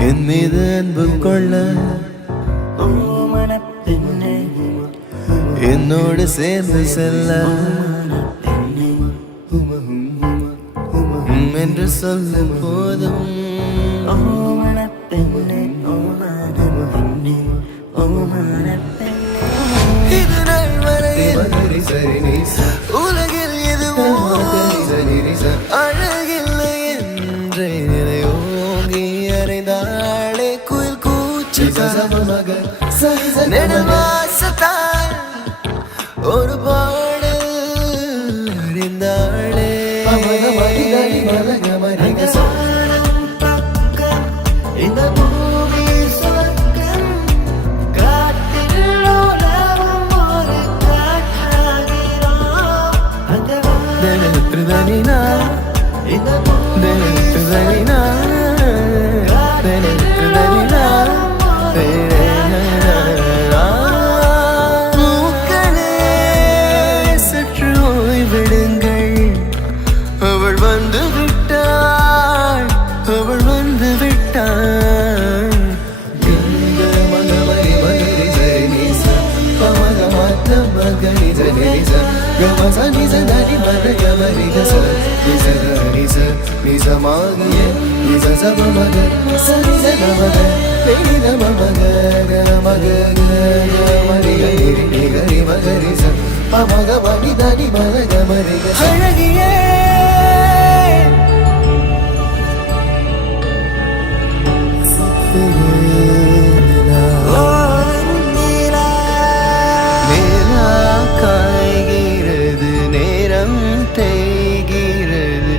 என் மீது அன்பு கொள்ள என்னோடு சேர்ந்து செல்ல என்று சொல்லும் போதும் இதுநாள் வரையில் உலகில் எதுவும் அழகில்லை என்றே நிலையோங்கி அறைந்தாளே குயில் கூச்சி நெடுவாசத்தால் ஒரு பாடல் அறிந்தாளே இந்த பூமி சொர்க்கம் காற்றில் உலவும் ஒரு காற்றாகிறோம் அந்த தினத்துதனினா இந்த தினத்துதனினா தினத்துதனினா மூக்களே சற்று ஓய்விடுங்கள் அவள் வந்து விட்டாள் அவள் வந்து விட்டாள் இந்த மகமரி மகரி ஜனிச பமக மாத்த மகரி ஜனிச கமச நிச நரி மரக மரிக நிச நிச நிச மாக நிச சப மக சனிச நமக நித மமக மக மரிக நிரி நிகரி மகரி ச பமக மணி தனி மரக மரிக அழகியே காய்கிறது நேரம் தேய்கிறது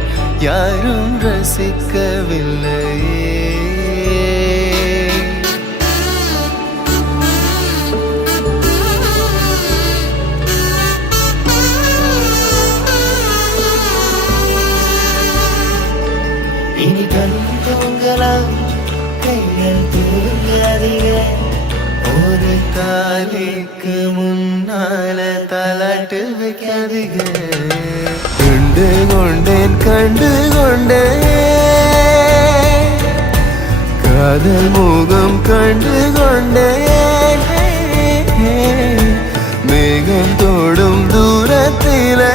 யாரும் ரசிக்கவில்லை இனி கண் தூங்கலாம் கைகள் தூங்காதீங்க ஒரு தாலிக்கு முன்னால தலாட்டு வைக்காதீங்க கண்டு கொண்டேன் காதல் முகம் கண்டு கொண்டேன் மேகம் தோடும் தூரத்திலே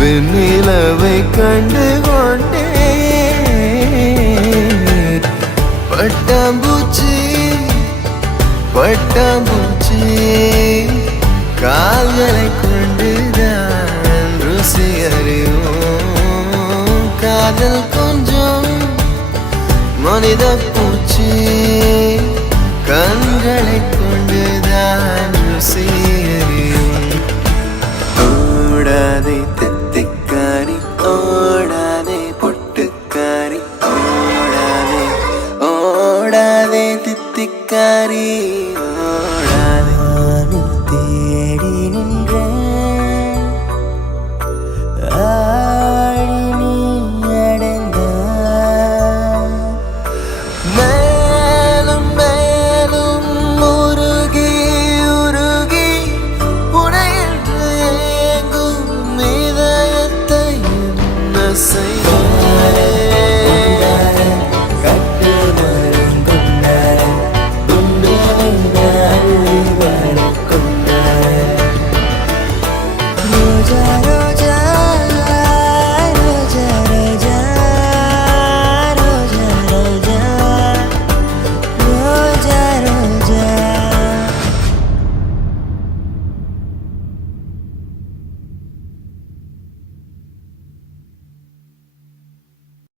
வெண்ணிலவை கண்டு கொண்டேன் பட்டாம்பூச்சி பட்டாம்பூச்சி கால்களை கொண்டுதான் ருசி அறியும் காதல் கொஞ்சம் மனித பூச்சி கண்களை கொண்டுதான் ருசி அறியும் ஓடாதே தித்திக்காரி ஓடாதே பொட்டுக்காரி ஓடாதே தித்திக்காரி